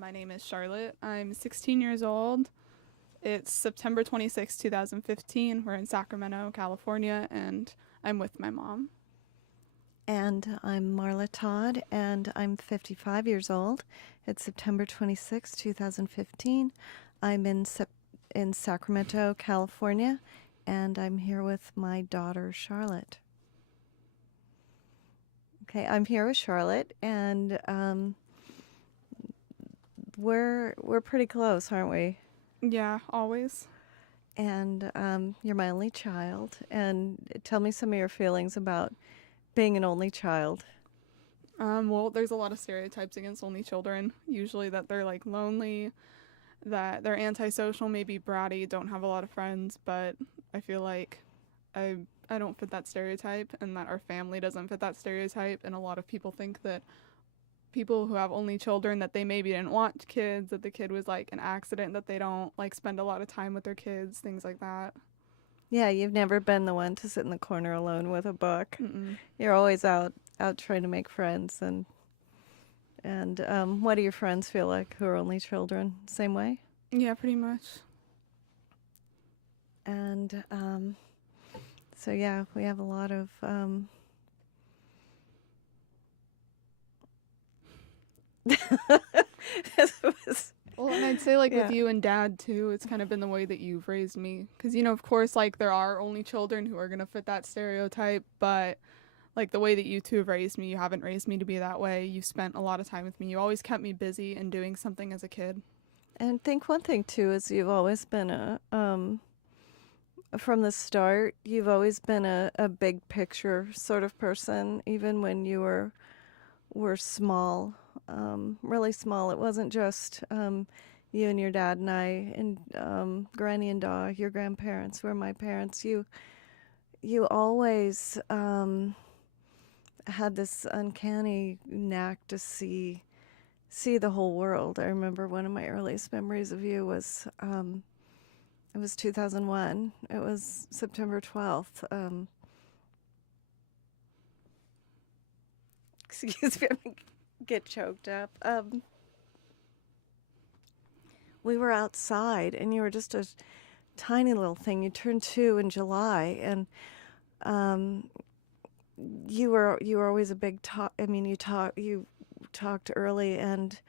My name is Charlotte. I'm 16 years old. It's September 26, 2015. We're in Sacramento, California, and I'm with my mom. And I'm Marla Todd, and I'm 55 years old. It's September 26, 2015. I'm in Sacramento, California, and I'm here with my daughter, Charlotte. Okay, I'm here with Charlotte, and we're pretty close, aren't we? Yeah, always. And you're my only child. And tell me some of your feelings about being an only child. Well, there's a lot of stereotypes against only children. Usually that they're like lonely, that they're antisocial, maybe bratty, don't have a lot of friends. But I feel like I I don't fit that stereotype, and that our family doesn't fit that stereotype. And a lot of people think that people who have only children, that they maybe didn't want kids, that the kid was like an accident, that they don't like spend a lot of time with their kids, things like that. Yeah, you've never been the one to sit in the corner alone with a book. Mm-mm. You're always out trying to make friends. And what do your friends feel like who are only children? Same way? Yeah, pretty much. And so yeah, we have a lot of this was, Well, and I'd say like yeah. with you and dad too, it's kind of been the way that you've raised me. Because, of course, like there are only children who are going to fit that stereotype, but like the way that you two have raised me, you haven't raised me to be that way. You've spent a lot of time with me. You always kept me busy and doing something as a kid. And I think one thing too is you've always been a from the start, you've always been a big picture sort of person, even when you were small, really small. It wasn't just you and your dad and I and Granny and Daw, your grandparents were my parents. You always had this uncanny knack to see the whole world. I remember one of my earliest memories of you was it was 2001. It was September 12th. Excuse me, I get choked up. We were outside, and you were just a tiny little thing. You turned 2 in July, and you were always a big talk. I mean, you talked early, and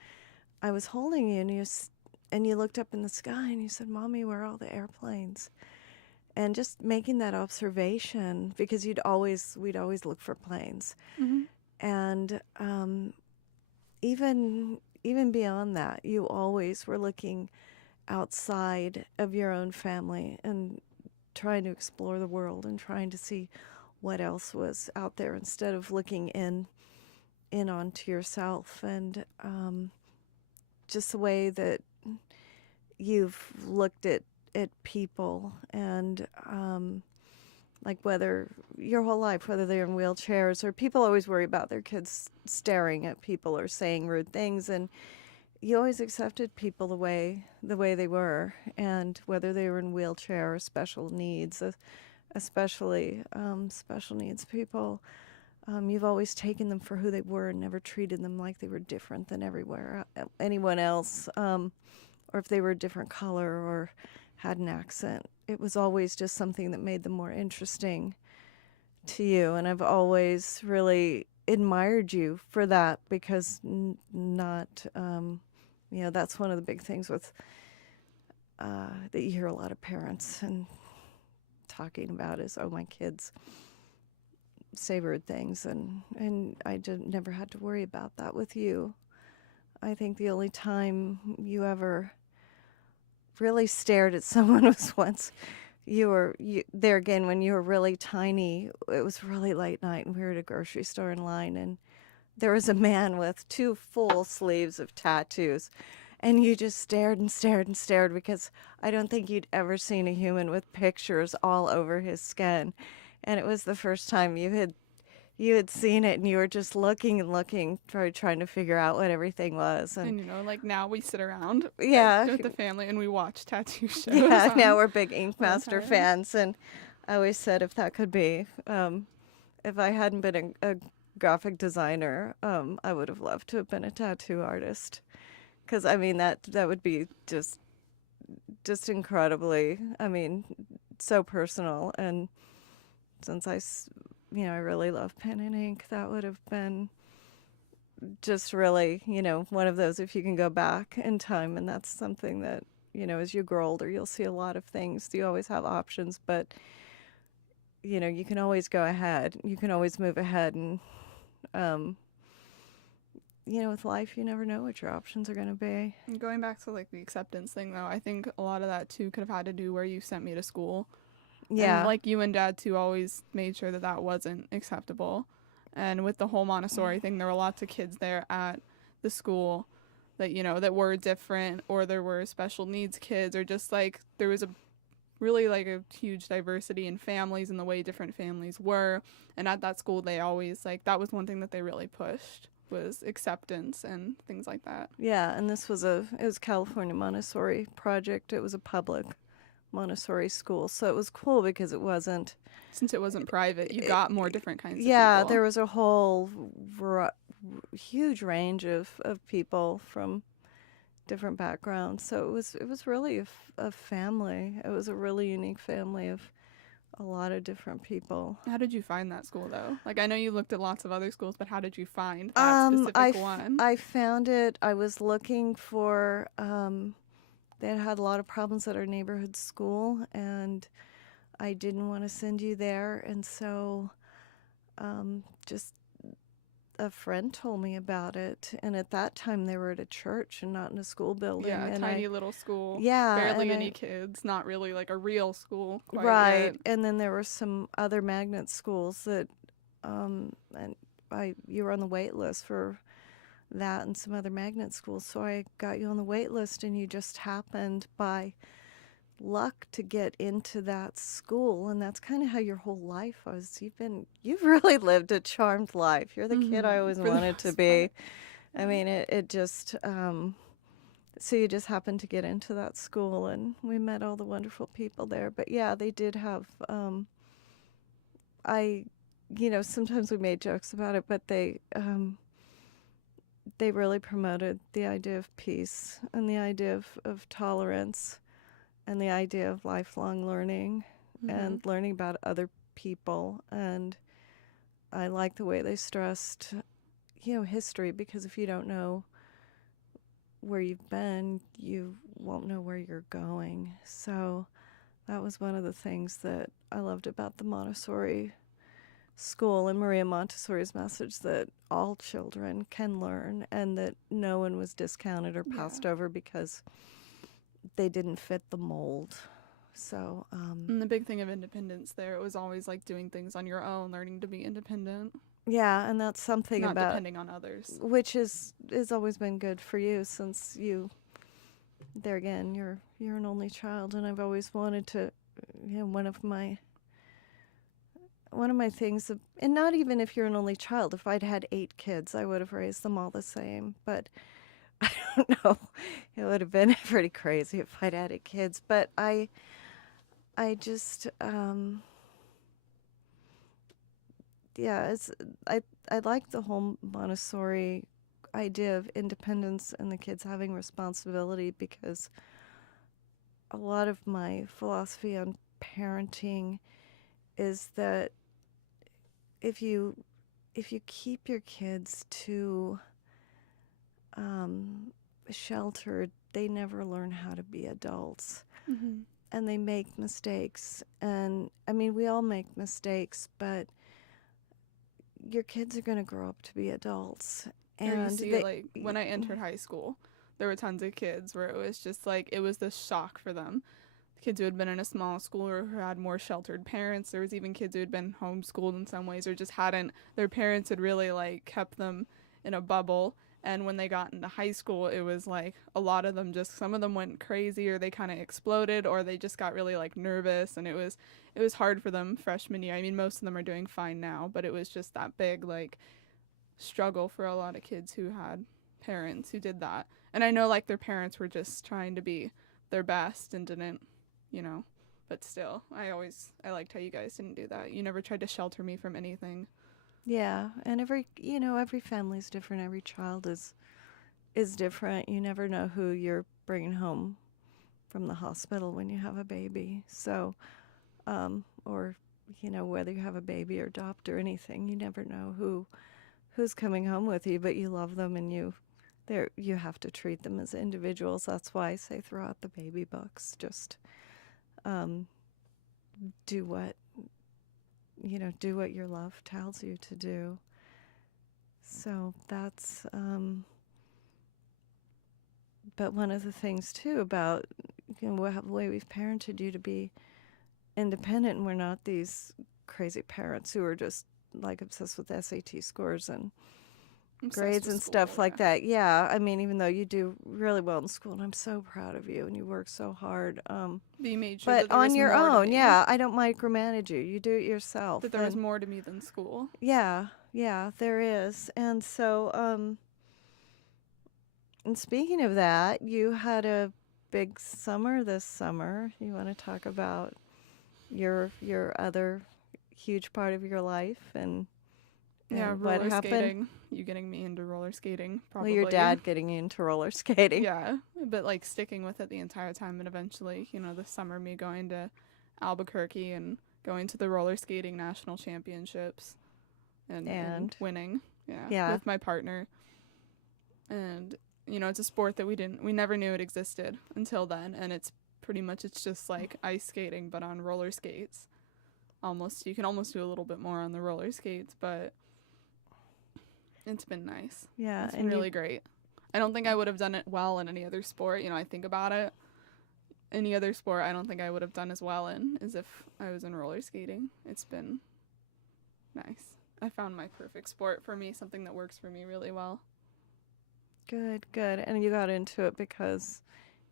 I was holding you, and you looked up in the sky, and you said, "Mommy, where are all the airplanes?" And just making that observation, because we'd always look for planes. Mm-hmm. And even beyond that, you always were looking outside of your own family and trying to explore the world and trying to see what else was out there instead of looking in onto yourself. And just the way that you've looked at people, and like whether your whole life, whether they're in wheelchairs, or people always worry about their kids staring at people or saying rude things, and you always accepted people the way they were, and whether they were in wheelchair or special needs, especially special needs people, you've always taken them for who they were and never treated them like they were different than anyone else, or if they were a different color or had an accent. It was always just something that made them more interesting to you. And I've always really admired you for that, because that's one of the big things with that you hear a lot of parents and talking about is, oh, my kids say rude things, and I never had to worry about that with you. I think the only time you ever really stared at someone was once there again when you were really tiny. It was really late night, and we were at a grocery store in line, and there was a man with 2 full sleeves of tattoos, and you just stared and stared and stared, because I don't think you'd ever seen a human with pictures all over his skin, and it was the first time you had seen it, and you were just looking and looking, trying to figure out what everything was. And like now we sit around Yeah, with the family and we watch tattoo shows. yeah. Now we're big Ink Master time. fans, and I always said if that could be, if I hadn't been a graphic designer, I would have loved to have been a tattoo artist, Because I mean that would be just incredibly, I mean, so personal. And since I really love pen and ink, that would have been just really, one of those, if you can go back in time. And that's something that, as you grow older, you'll see a lot of things. You always have options, but, you can always go ahead. You can always move ahead. And, with life, you never know what your options are going to be. And going back to like the acceptance thing, though, I think a lot of that too could have had to do where you sent me to school. Yeah. And like you and Dad too always made sure that that wasn't acceptable. And with the whole Montessori thing, there were lots of kids there at the school that, that were different, or there were special needs kids, or just like there was a really like a huge diversity in families and the way different families were. And at that school, they always that was one thing that they really pushed, was acceptance and things like that. Yeah, and it was California Montessori project. It was a public Montessori school, so it was cool because since it wasn't private, you got more different kinds of people. Yeah, there was a whole huge range of people from different backgrounds. So it was really a family. It was a really unique family of a lot of different people. How did you find that school, though? Like, I know you looked at lots of other schools, but how did you find that specific one? I found it. I was looking for, they had a lot of problems at our neighborhood school, and I didn't want to send you there. And so just a friend told me about it. And at that time, they were at a church and not in a school building. Yeah, and tiny little school. Yeah. Barely any kids. Not really like a real school quite right. yet. And then there were some other magnet schools that, you were on the wait list for that and some other magnet schools. So I got you on the wait list, and you just happened by luck to get into that school. And that's kind of how your whole life was. You've really lived a charmed life. You're the kid I always wanted to be. I mean, it just, so you just happened to get into that school, and we met all the wonderful people there. But yeah, they did have, sometimes we made jokes about it, but they really promoted the idea of peace and the idea of tolerance and the idea of lifelong learning and learning about other people. And I like the way they stressed, history, because if you don't know where you've been, you won't know where you're going. So that was one of the things that I loved about the Montessori school and Maria Montessori's message, that all children can learn and that no one was discounted or passed over because they didn't fit the mold. So and the big thing of independence there, it was always like doing things on your own, learning to be independent. Yeah, and that's something not about depending on others, which has always been good for you, since there again, you're an only child, and I've always wanted to, one of my things, and not even if you're an only child, if I'd had 8 kids, I would have raised them all the same, but I don't know, it would have been pretty crazy if I'd had 8 kids, but I just, I like the whole Montessori idea of independence and the kids having responsibility, because a lot of my philosophy on parenting is that if you keep your kids too sheltered, they never learn how to be adults. And they make mistakes. And I mean, we all make mistakes, but your kids are going to grow up to be adults. And you see, like, when I entered high school, there were tons of kids where it was just like, it was this shock for them. Kids who had been in a small school or who had more sheltered parents. There was even kids who had been homeschooled in some ways, or just hadn't. Their parents had really like kept them in a bubble. And when they got into high school, it was like a lot of them some of them went crazy, or they kind of exploded, or they just got really like nervous. And it was hard for them freshman year. I mean, most of them are doing fine now, but it was just that big like struggle for a lot of kids who had parents who did that. And I know like their parents were just trying to be their best and didn't, but still, I liked how you guys didn't do that. You never tried to shelter me from anything. Yeah, and every family's different. Every child is is different. You never know who you're bringing home from the hospital when you have a baby. So, or, whether you have a baby or adopt or anything, you never know who's coming home with you, but you love them and you have to treat them as individuals. That's why I say throughout the baby books, just do what your love tells you to do. So that's, but one of the things too about, the way we've parented you to be independent, and we're not these crazy parents who are just like obsessed with SAT scores and grades and stuff like that. Yeah, I mean, even though you do really well in school, and I'm so proud of you, and you work so hard. But you made sure but that there on was your more to own, me. yeah, I don't micromanage you. You do it yourself. That there was more to me than school. Yeah, there is. And so, and speaking of that, you had a big summer this summer. You want to talk about your other huge part of your life and yeah, what roller happened? Skating. You getting me into roller skating, probably. Well, your dad getting you into roller skating. Yeah, but like sticking with it the entire time, and eventually, this summer, me going to Albuquerque and going to the roller skating national championships and winning. Yeah, with my partner. And it's a sport that we never knew it existed until then, and it's just like ice skating but on roller skates. You can almost do a little bit more on the roller skates, but it's been nice. Yeah, it's been really great. I don't think I would have done it well in any other sport. I think about it. Any other sport, I don't think I would have done as well in as if I was in roller skating. It's been nice. I found my perfect sport for me, something that works for me really well. Good. And you got into it because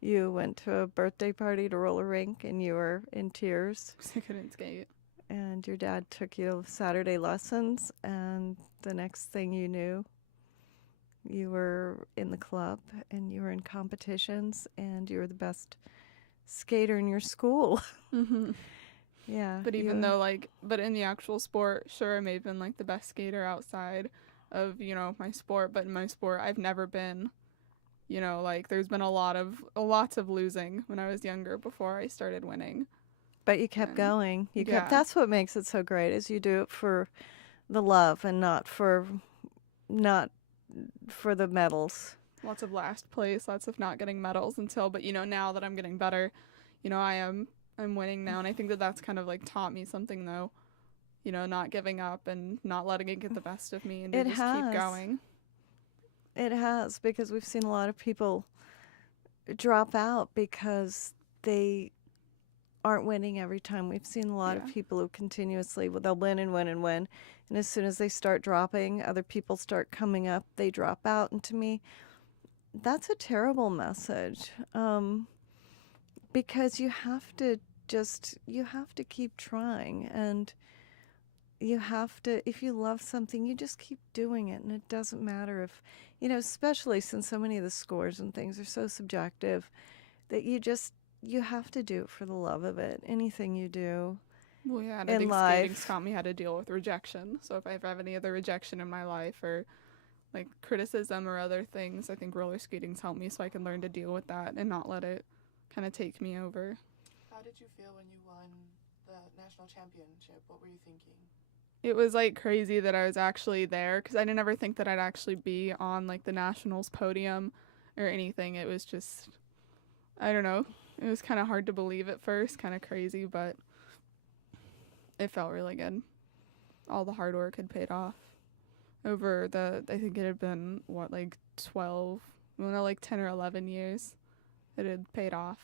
you went to a birthday party to roller rink and you were in tears. Because I couldn't skate. And your dad took you to Saturday lessons, and the next thing you knew, you were in the club and you were in competitions and you were the best skater in your school. Mm-hmm. Yeah. But but in the actual sport, sure, I may have been like the best skater outside of, my sport, but in my sport, I've never been, there's been lots of losing when I was younger before I started winning. But you kept going. That's what makes it so great, is you do it for the love and not for the medals. Lots of last place, lots of not getting medals but now that I'm getting better, I'm winning now, and I think that that's kind of like taught me something though, not giving up and not letting it get the best of me and to just keep going. It has, because we've seen a lot of people drop out because they aren't winning every time. We've seen a lot of people who continuously, they'll win and win and win, and as soon as they start dropping, other people start coming up, they drop out. And to me, that's a terrible message, because you have to keep trying, and you have to, if you love something, you just keep doing it, and it doesn't matter if, especially since so many of the scores and things are so subjective, that you have to do it for the love of it. Anything you do. Well, yeah, and I think skating's taught me how to deal with rejection. So if I ever have any other rejection in my life or like criticism or other things, I think roller skating's helped me so I can learn to deal with that and not let it kind of take me over. How did you feel when you won the national championship? What were you thinking? It was like crazy that I was actually there, because I didn't ever think that I'd actually be on like the nationals podium or anything. It was just, I don't know. It was kind of hard to believe at first, kind of crazy, but it felt really good. All the hard work had paid off. Over I think it had been, 10 or 11 years it had paid off.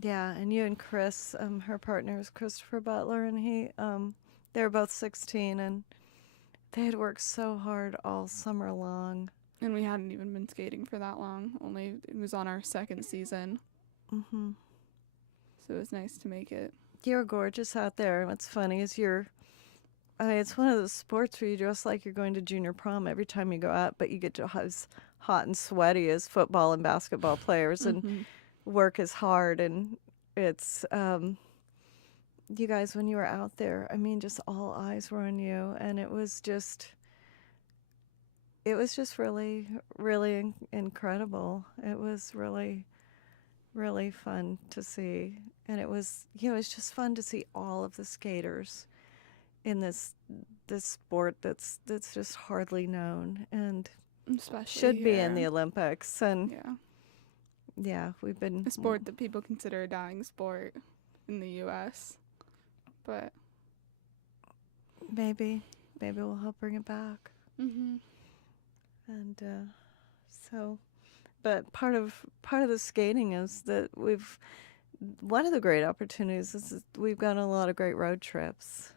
Yeah, and you and Chris, her partner was Christopher Butler, and they were both 16, and they had worked so hard all summer long. And we hadn't even been skating for that long. It was on our second season. Mm-hmm. So it was nice to make it. You're gorgeous out there. What's funny is it's one of those sports where you dress like you're going to junior prom every time you go out, but you get to as hot and sweaty as football and basketball players and work as hard. And it's, you guys, when you were out there, I mean, just all eyes were on you. And it was just, it was just really, really incredible. It was really, really fun to see. And it was, it's just fun to see all of the skaters in this sport that's just hardly known and Especially should be in here. the Olympics. And Yeah. yeah, we've been A sport that people consider a dying sport in the U.S. But maybe we'll help bring it back. mm-hmm. And so, but part of the skating is that one of the great opportunities is that we've gone on a lot of great road trips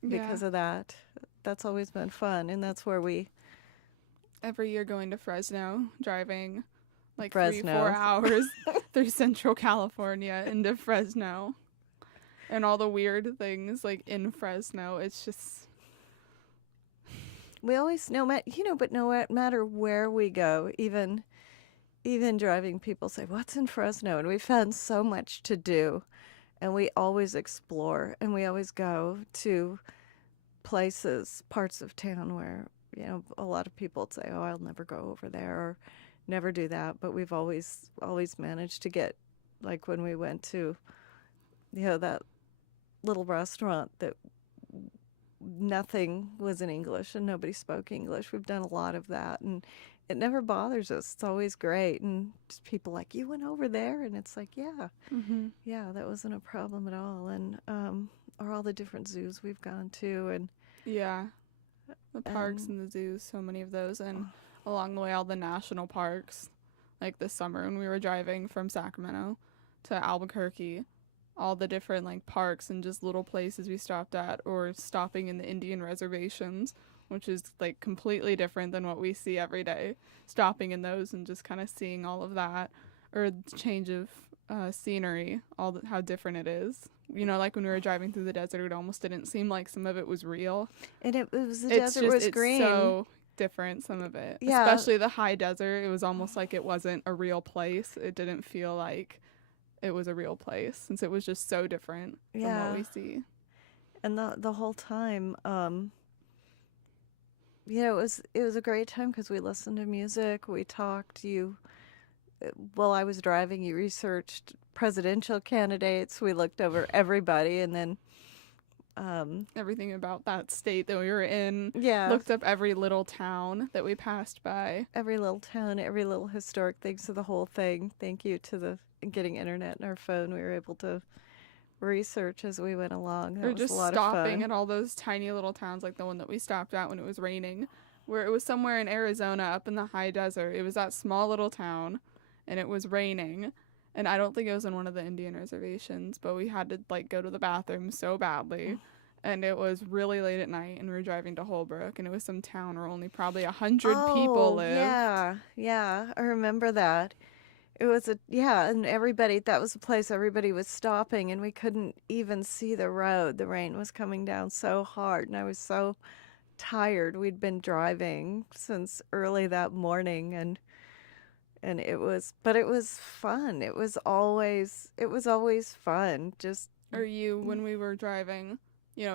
because of that. That's always been fun, and that's where we every year going to Fresno, driving like Fresno. 3-4 hours through Central California into Fresno, and all the weird things like in Fresno. It's just we always no matter where we go, even driving, people say, "What's in Fresno?" And we found so much to do, and we always explore, and we always go to parts of town where a lot of people say, "Oh, I'll never go over there," or never do that. But we've always managed to get, like when we went to, that little restaurant that nothing was in English and nobody spoke English. We've done a lot of that, and it never bothers us. It's always great. And just people like, "You went over there?" And it's like, yeah, yeah, that wasn't a problem at all. And or all the different zoos we've gone to, and the parks and the zoos, so many of those, and along the way all the national parks. Like this summer when we were driving from Sacramento to Albuquerque, all the different like parks and just little places we stopped at, or stopping in the Indian reservations, which is like completely different than what we see every day. Stopping in those and just kind of seeing all of that, or the change of scenery, how different it is. Like when we were driving through the desert, it almost didn't seem like some of it was real. And it was the desert was green. It's so different, some of it. Yeah. Especially the high desert. It was almost like it wasn't a real place. It didn't feel like it was a real place, since it was just so different from what we see. And the whole time, it was a great time because we listened to music, we talked. While I was driving, you researched presidential candidates. We looked over everybody, and then everything about that state that we were in. Yeah. Looked up every little town that we passed by. Every little town, every little historic thing. So the whole thing, thank you to getting internet and our phone, we were able to research as we went along. That or was just a lot stopping of fun. at all those tiny little towns, like the one that we stopped at when it was raining, where it was somewhere in Arizona up in the high desert. It was that small little town, and it was raining. And I don't think it was in one of the Indian reservations, but we had to like go to the bathroom so badly. And it was really late at night, and we were driving to Holbrook, and it was some town where only probably 100 people lived. Yeah, I remember that. It was and that was a place everybody was stopping, and we couldn't even see the road. The rain was coming down so hard, and I was so tired. We'd been driving since early that morning, and it was fun. It was always fun. Just when we were driving,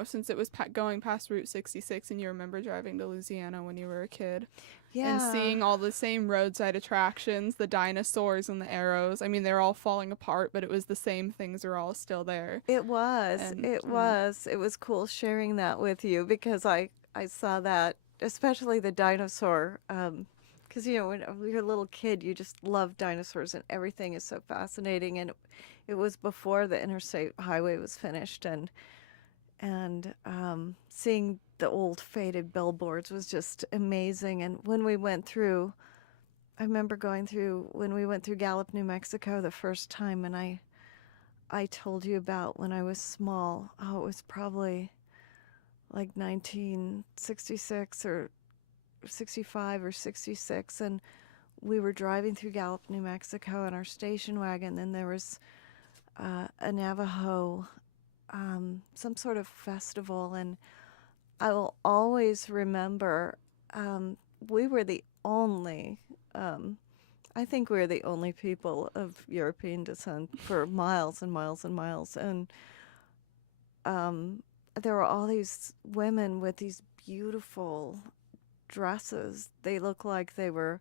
since it was going past Route 66, and you remember driving to Louisiana when you were a kid. Yeah. And seeing all the same roadside attractions, the dinosaurs and the arrows. I mean, they're all falling apart, but it was the same things are all still there. It was. It was cool sharing that with you, because I saw that, especially the dinosaur, because when you're a little kid, you just love dinosaurs, and everything is so fascinating. And it was before the interstate highway was finished, and seeing the old faded billboards was just amazing. And when we went through, I remember when we went through Gallup, New Mexico the first time, and I told you about when I was small. Oh, it was probably like 1966 or 65 or 66, and we were driving through Gallup, New Mexico in our station wagon. Then there was a Navajo, some sort of festival, and I will always remember we were the only, I think we were the only people of European descent for miles and miles and miles, and there were all these women with these beautiful dresses. They looked like they were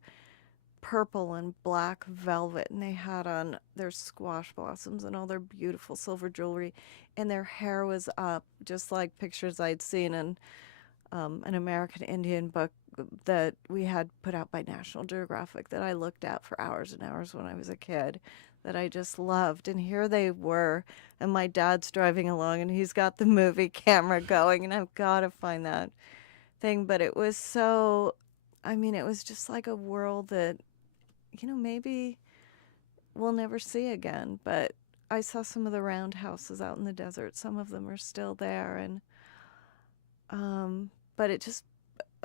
purple and black velvet, and they had on their squash blossoms and all their beautiful silver jewelry, and their hair was up, just like pictures I'd seen in an American Indian book that we had put out by National Geographic that I looked at for hours and hours when I was a kid, that I just loved. And here they were, and my dad's driving along, and he's got the movie camera going, and I've got to find that thing. But it was so, I mean, it was just like a world that, maybe we'll never see again. But I saw some of the roundhouses out in the desert. Some of them are still there, and but it just,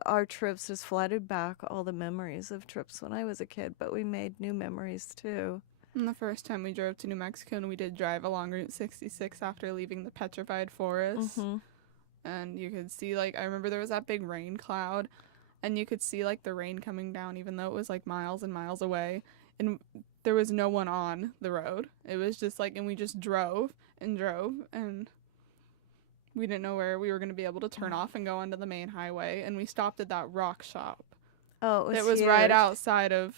our trips just flooded back all the memories of trips when I was a kid, but we made new memories too. And the first time we drove to New Mexico, and we did drive along Route 66 after leaving the petrified forest. Mm-hmm. And you could see, like, I remember there was that big rain cloud, and you could see, like, the rain coming down, even though it was, like, miles and miles away. And there was no one on the road. It was just, like, and we just drove, and we didn't know where we were going to be able to turn off and go onto the main highway. And we stopped at that rock shop. Oh, it was huge. right outside of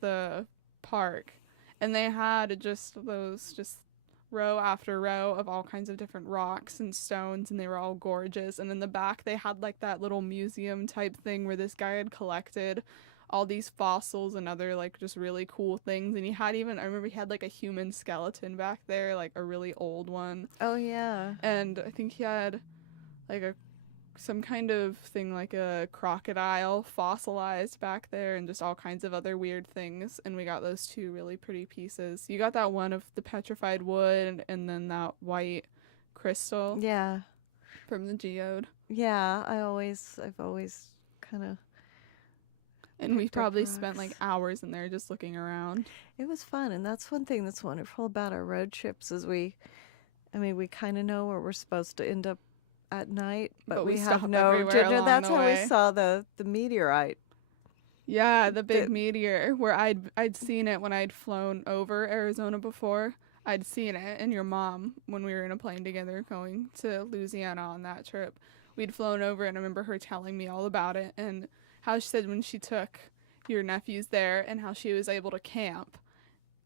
the park. And they had just row after row of all kinds of different rocks and stones, and they were all gorgeous. And in the back, they had, like, that little museum type thing where this guy had collected all these fossils and other, like, just really cool things. And I remember he had, like, a human skeleton back there, like a really old one. Oh, yeah. And I think he had, like, some kind of thing, like a crocodile fossilized back there, and just all kinds of other weird things. And we got those 2 really pretty pieces. You got that one of the petrified wood, and then that white crystal. Yeah. From the geode. Yeah, I've always kind of. And we probably spent, like, hours in there just looking around. It was fun, and that's one thing that's wonderful about our road trips is we kind of know where we're supposed to end up at night, but we have no. That's how we saw the meteorite. Yeah, the big meteor, where I'd seen it when I'd flown over Arizona before. I'd seen it, and your mom, when we were in a plane together going to Louisiana on that trip, we'd flown over, and I remember her telling me all about it, and how she said when she took your nephews there, and how she was able to camp,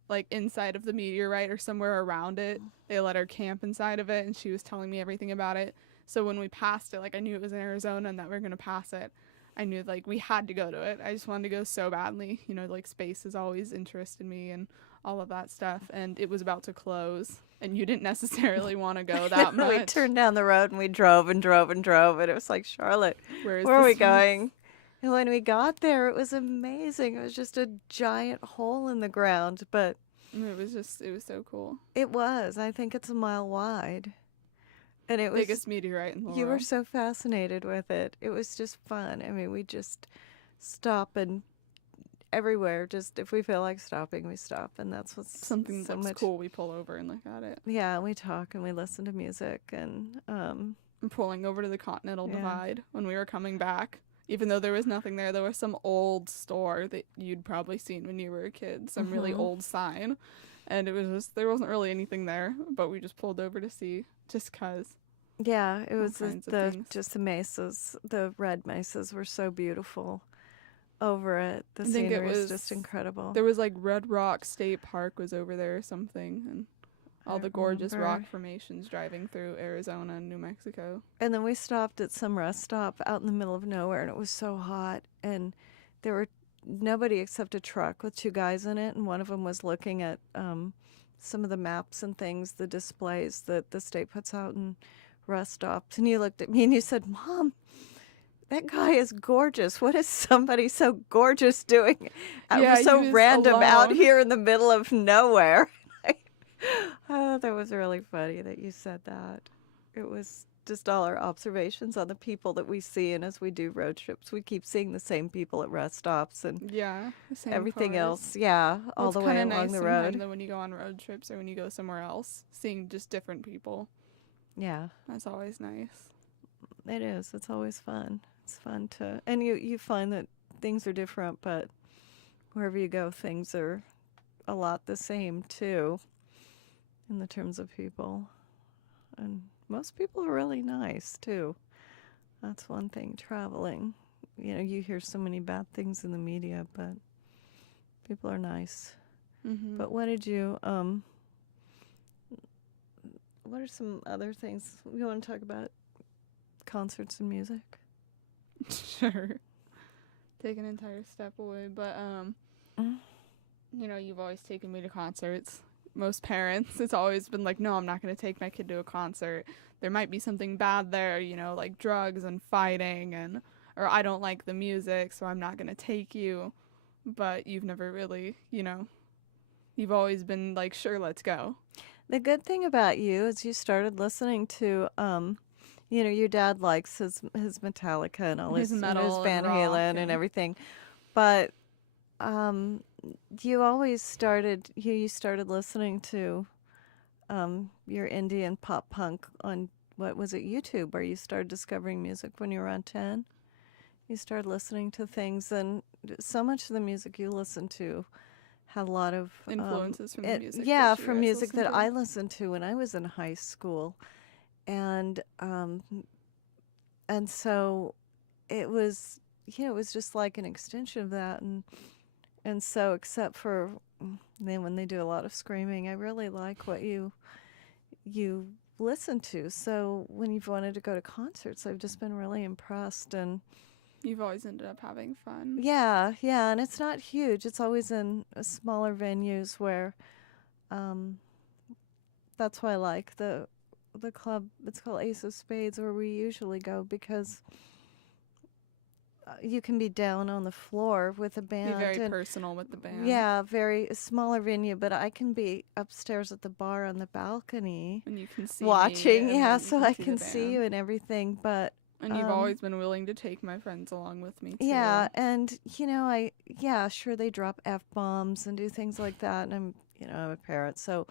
like, inside of the meteorite or somewhere around it. They let her camp inside of it, and she was telling me everything about it. So when we passed it, like, I knew it was in Arizona and that we were going to pass it. I knew, like, we had to go to it. I just wanted to go so badly. Like, space has always interested me and all of that stuff. And it was about to close, and you didn't necessarily want to go that much. We turned down the road, and we drove and drove and drove, and it was like, Charlotte, where are we going? And when we got there, it was amazing. It was just a giant hole in the ground, but it was so cool. It was. I think it's a mile wide. And it was biggest meteorite in the world. You were so fascinated with it. It was just fun. I mean, we just stop and everywhere. Just if we feel like stopping, we stop, and that's what's something so that's much cool. We pull over and look at it. Yeah, we talk and we listen to music, and pulling over to the Continental Divide when we were coming back. Even though there was nothing there was some old store that you'd probably seen when you were a kid, some really old sign. And it was just, there wasn't really anything there, but we just pulled over to see, just 'cause. Yeah, it was just the mesas, the red mesas were so beautiful over it. The scenery was just incredible. There was, like, Red Rock State Park was over there or something, and all the gorgeous rock formations driving through Arizona and New Mexico. And then we stopped at some rest stop out in the middle of nowhere, and it was so hot, and there were nobody except a truck with 2 guys in it, and one of them was looking at some of the maps and things, the displays that the state puts out in rest stops. And you looked at me and you said, Mom, that guy is gorgeous. What is somebody so gorgeous doing? So random alone out here in the middle of nowhere. Oh, that was really funny that you said that. It was just all our observations on the people that we see, and as we do road trips, we keep seeing the same people at rest stops and the same everything cars. else. Yeah, all the way along the road. When you go on road trips or when you go somewhere else, seeing just different people. Yeah, that's always nice. It is. It's always fun. It's fun to, and you find that things are different, but wherever you go, things are a lot the same too, in the terms of people, and most people are really nice too. That's one thing traveling. you hear so many bad things in the media, but people are nice. Mm-hmm. But what are some other things you want to talk about? Concerts and music? Sure. Take an entire step away, but you've always taken me to concerts. Most parents, it's always been like, no, I'm not going to take my kid to a concert. There might be something bad there, like drugs and fighting, or I don't like the music, so I'm not going to take you. But you've never really, you've always been like, sure, let's go. The good thing about you is you started listening to, your dad likes his Metallica and all His metal his Van and rock Halen and everything, but you started listening to your indie and pop punk on, what was it, YouTube, where you started discovering music when you were around 10. You started listening to things, and so much of the music you listened to had a lot of influences from the music. Yeah, that you from guys music that listened to. I listened to when I was in high school, and so it was just like an extension of that, and so except for then when they do a lot of screaming, I really like what you listen to. So when you've wanted to go to concerts, I've just been really impressed. And you've always ended up having fun. Yeah, and it's not huge. It's always in smaller venues where that's why I like the club. It's called Ace of Spades, where we usually go, because you can be down on the floor with a band. Be very personal with the band. Yeah, very smaller venue, but I can be upstairs at the bar on the balcony. And you can see watching, me, yeah, so I see can the see band. you and everything. But and you've always been willing to take my friends along with me too. Yeah, and sure, they drop F-bombs and do things like that, and I'm a parent, so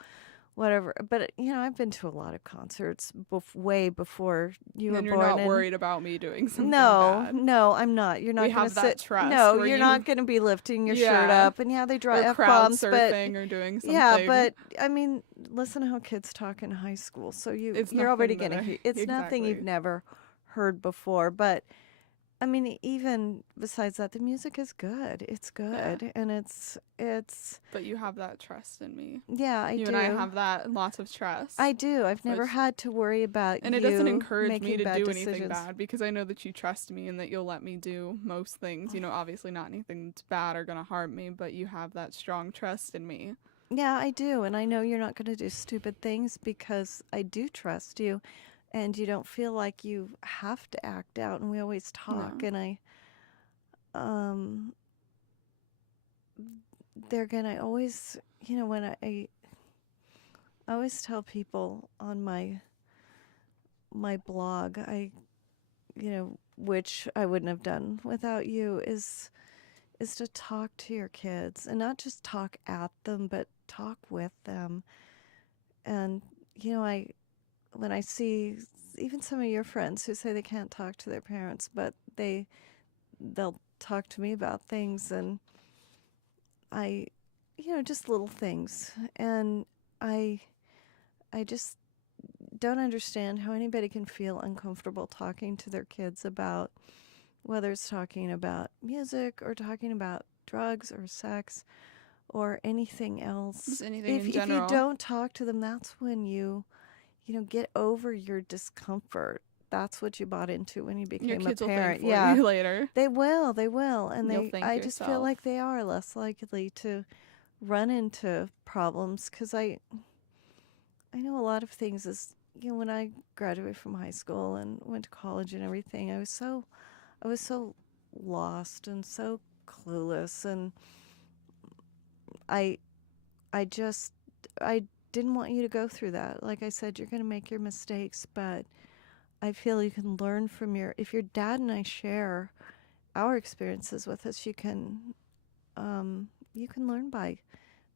whatever. But I've been to a lot of concerts way before you were and born. You're not worried about me doing something bad. No, I'm not. You're not going to sit. Trust No, you're not going to be lifting your shirt up, and they drop F-bombs, surfing or doing something. Yeah, but I mean, listen to how kids talk in high school, so you're already going to hear. It's nothing you've never heard before, but I mean, even besides that, the music is good. It's good, and it's. But you have that trust in me. Yeah, I do. You and I have that lots of trust. I do. I've never had to worry about and you. And it doesn't encourage me to do anything decisions. bad, because I know that you trust me and that you'll let me do most things. Obviously not anything that's bad or gonna harm me, but you have that strong trust in me. Yeah, I do, and I know you're not going to do stupid things because I do trust you. And you don't feel like you have to act out, and we always talk. No. And I always, when I always tell people on my blog, which I wouldn't have done without you, is to talk to your kids, and not just talk at them, but talk with them. And when I see even some of your friends who say they can't talk to their parents, but they'll talk to me about things, and I, just little things, and I just don't understand how anybody can feel uncomfortable talking to their kids about, whether it's talking about music or talking about drugs or sex or anything else. Just anything in If general. you don't talk to them, that's when you get over your discomfort. That's what you bought into when you became your kids a parent. Will thank for you later. They will, and I just feel yourself. like they are less likely to run into problems, because I know a lot of things is, when I graduated from high school and went to college and everything, I was so lost and so clueless, and I didn't want you to go through that. Like I said, you're going to make your mistakes, but I feel you can learn from if your dad and I share our experiences with us, you can learn by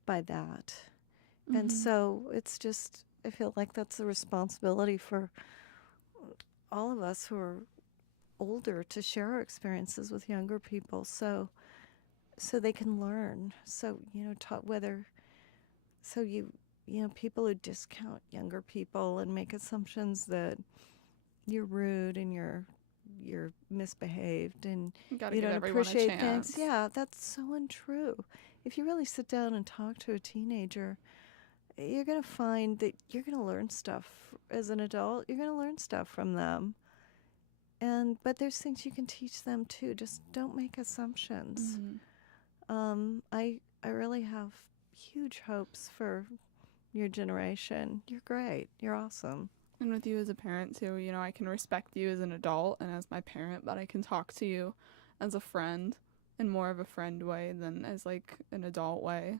that. Mm-hmm. And so it's just, I feel like that's a responsibility for all of us who are older to share our experiences with younger people, so they can learn. So, people who discount younger people and make assumptions that you're rude and you're misbehaved and You gotta you give don't everyone a appreciate chance. things. Yeah, that's so untrue. If you really sit down and talk to a teenager, you're going to find that you're going to learn stuff as an adult. You're going to learn stuff from them. But there's things you can teach them too. Just don't make assumptions. I really have huge hopes for your generation. You're great. You're awesome. And with you as a parent too, you know, I can respect you as an adult and as my parent, but I can talk to you as a friend in more of a friend way than as like an adult way.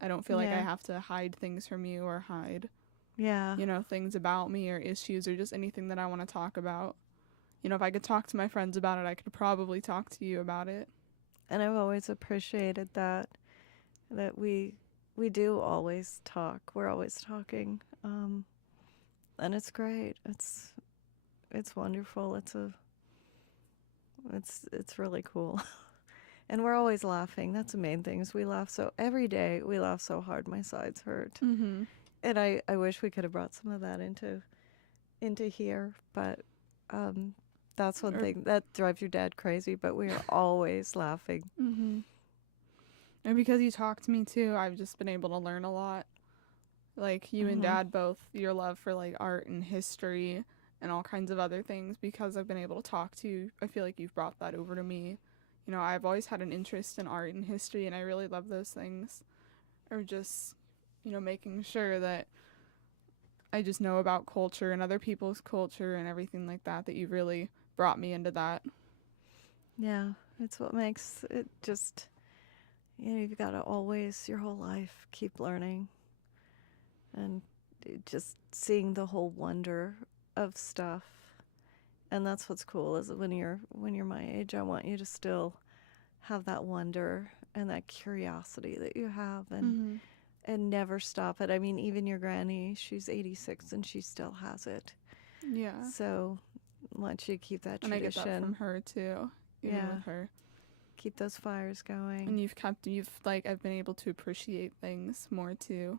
I don't feel like I Yeah. have to hide things from you or hide, Yeah. you know, things about me or issues or just anything that I want to talk about. You know, if I could talk to my friends about it, I could probably talk to you about it. And I've always appreciated that we do always talk. We're always talking. And it's great. It's wonderful. It's really cool. And we're always laughing. That's the main thing. Is we laugh every day. We laugh so hard my sides hurt. Mm-hmm. And I wish we could have brought some of that into here, but that's one thing that drives your dad crazy. But we are always laughing. Mm-hmm. And because you talk to me too, I've just been able to learn a lot. Like you and Dad both, your love for like art and history and all kinds of other things, because I've been able to talk to you, I feel like you've brought that over to me. You know, I've always had an interest in art and history, and I really love those things. Or just, you know, making sure that I just know about culture and other people's culture and everything like that, that you really brought me into that. Yeah, it's what makes it just, you've got to always, your whole life, keep learning. And just seeing the whole wonder of stuff. And that's what's cool, is that when you're my age, I want you to still have that wonder and that curiosity that you have, and never stop it. I mean, even your granny, she's 86 and she still has it. Yeah. So I want you to keep that tradition. And I get that from her too, even with her. Keep those fires going. And I've been able to appreciate things more too.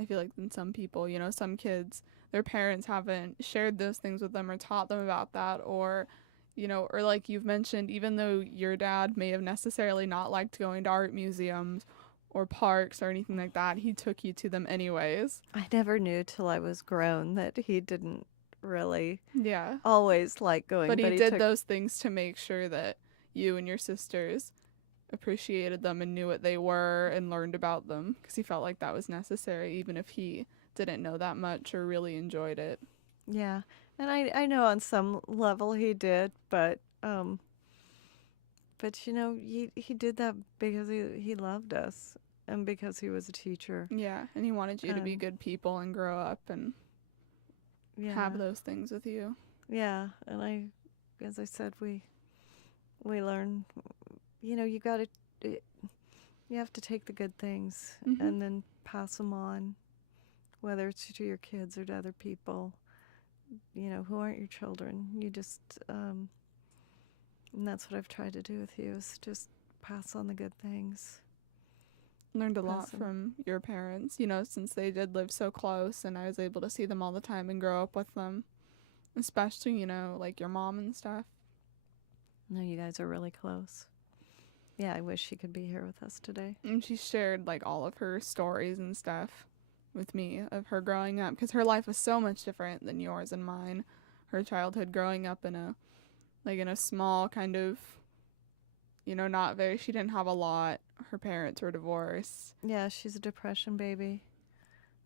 I feel like than some people, you know, some kids, their parents haven't shared those things with them or taught them about that, or, you know, or like you've mentioned, even though your dad may have necessarily not liked going to art museums or parks or anything like that, he took you to them anyways. I never knew till I was grown that he didn't really Yeah. always like going. But he did those things to make sure that you and your sisters appreciated them and knew what they were and learned about them, because he felt like that was necessary, even if he didn't know that much or really enjoyed it. Yeah, and I know on some level he did, but you know, he did that because he loved us and because he was a teacher. Yeah, and he wanted you to be good people and grow up and have those things with you. Yeah, and as I said, we learn. You know, you have to take the good things and then pass them on, whether it's to your kids or to other people, you know, who aren't your children. You just, and that's what I've tried to do with you, is just pass on the good things. Learned a lot from your parents, you know, since they did live so close and I was able to see them all the time and grow up with them, especially, you know, like your mom and stuff. No, you guys are really close. Yeah, I wish she could be here with us today. And she shared like all of her stories and stuff with me of her growing up, because her life was so much different than yours and mine. Her childhood growing up in a small kind of, you know, she didn't have a lot. Her parents were divorced. Yeah, she's a depression baby.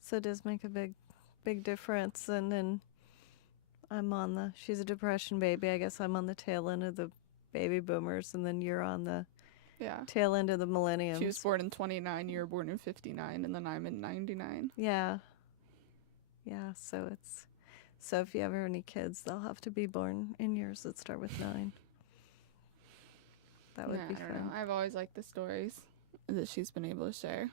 So it does make a big difference. And then she's a depression baby. I guess I'm on the tail end of the baby boomers, and then you're on the tail end of the millenniums. She was born in 29, you were born in 59, and then I'm in 99. Yeah. Yeah, so if you ever have any kids, they'll have to be born in years that start with 9. That would be fun. I don't know. I've always liked the stories that she's been able to share.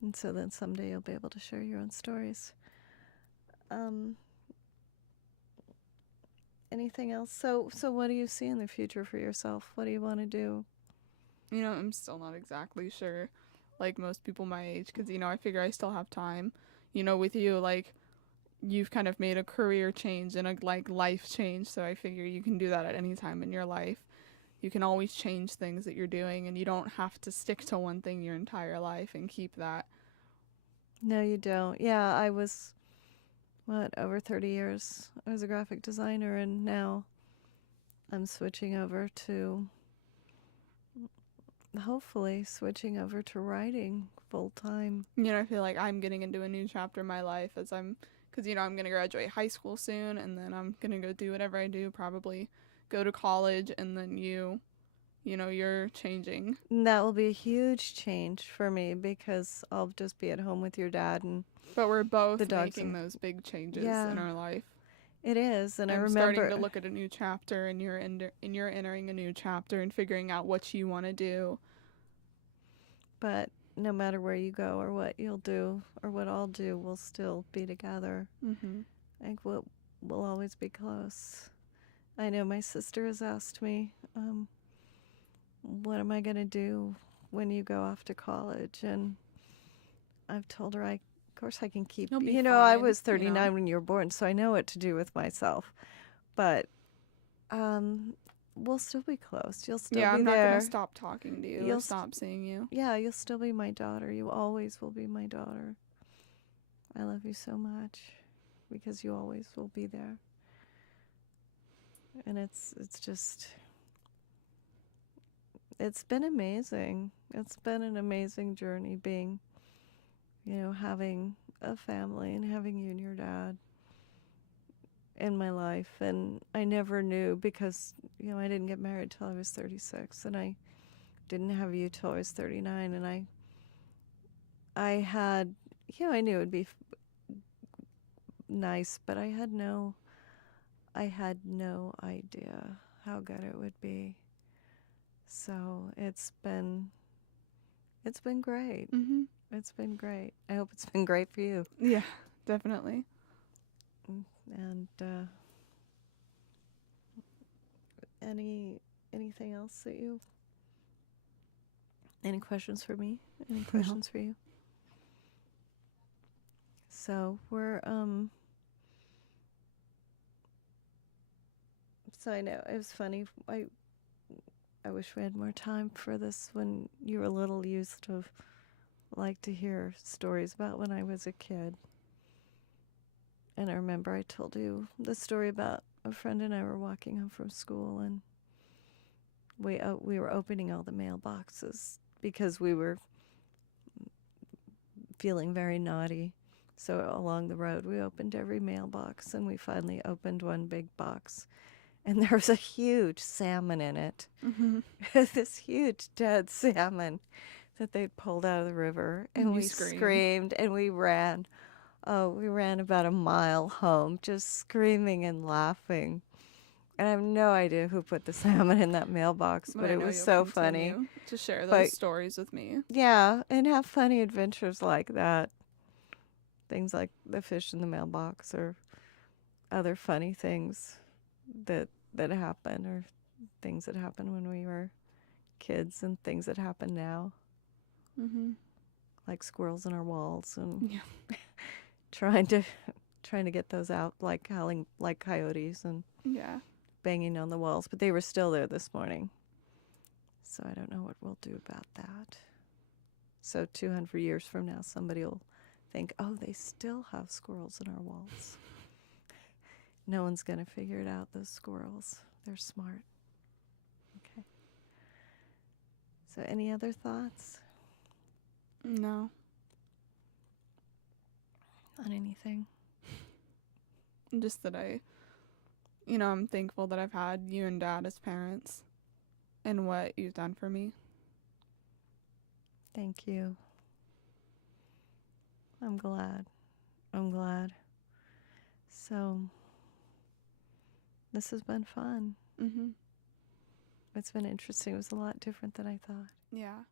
And so then someday you'll be able to share your own stories. Anything else? So what do you see in the future for yourself? What do you want to do? You know, I'm still not exactly sure, like most people my age, because, you know, I figure I still have time. You know, with you, like, you've kind of made a career change and a like life change, so I figure you can do that at any time in your life. You can always change things that you're doing, and you don't have to stick to one thing your entire life and keep that. No, you don't. Yeah, I was, over 30 years. I was a graphic designer, and now I'm switching over to, hopefully, switching over to writing full time. You know, I feel like I'm getting into a new chapter in my life because, you know, I'm going to graduate high school soon, and then I'm going to go do whatever I do, probably go to college, and then you know, you're changing. And that will be a huge change for me because I'll just be at home with your dad and But we're both the dogs making and those big changes Yeah. in our life. it is. And I I'm remember starting to look at a new chapter, and you're entering a new chapter and figuring out what you want to do. But no matter where you go or what you'll do or what I'll do, we'll still be together. Mm-hmm. I think we'll always be close. I know my sister has asked me, what am I going to do when you go off to college? And I've told her, of course I can keep, You'll be I fine, was you know. 39 when you were born, so I know what to do with myself. But we'll still be close. You'll still Yeah, be I'm not there. going to stop talking to you or You'll stop seeing you. Yeah, you'll still be my daughter. You always will be my daughter. I love you so much because you always will be there. And it's just, it's been amazing. It's been an amazing journey being, having a family and having you and your dad in my life. And I never knew because, I didn't get married till I was 36 and I didn't have you till I was 39. And I had, I knew it would be nice, but I had no idea how good it would be. So it's been great. Mm-hmm. It's been great. I hope it's been great for you. Yeah, definitely. And anything else that any questions for me? Any questions for you? So we're so I know it was funny. I wish we had more time for this. When you were little, you used to like to hear stories about when I was a kid. And I remember I told you the story about a friend and I were walking home from school, and we were opening all the mailboxes because we were feeling very naughty. So along the road, we opened every mailbox, and we finally opened one big box. And there was a huge salmon in it. Mm-hmm. This huge dead salmon that they'd pulled out of the river. And You we screamed. screamed and we ran. Oh, we ran about a mile home just screaming and laughing. And I have no idea who put the salmon in that mailbox, but I it know was you'll so funny. continue to share those But- stories with me. Yeah, and have funny adventures like that. Things like the fish in the mailbox or other funny things that happen, or things that happened when we were kids and things that happen now, Mm-hmm. like squirrels in our walls and Yeah. trying to get those out, like howling like coyotes and Yeah. banging on the walls. But they were still there this morning, so I don't know what we'll do about that. So 200 years from now, somebody will think, oh, they still have squirrels in our walls. No one's going to figure it out, those squirrels. They're smart. Okay. So any other thoughts No. on anything? Just that I'm thankful that I've had you and Dad as parents and what you've done for me. Thank you. I'm glad. So this has been fun. Mm-hmm. It's been interesting. It was a lot different than I thought. Yeah.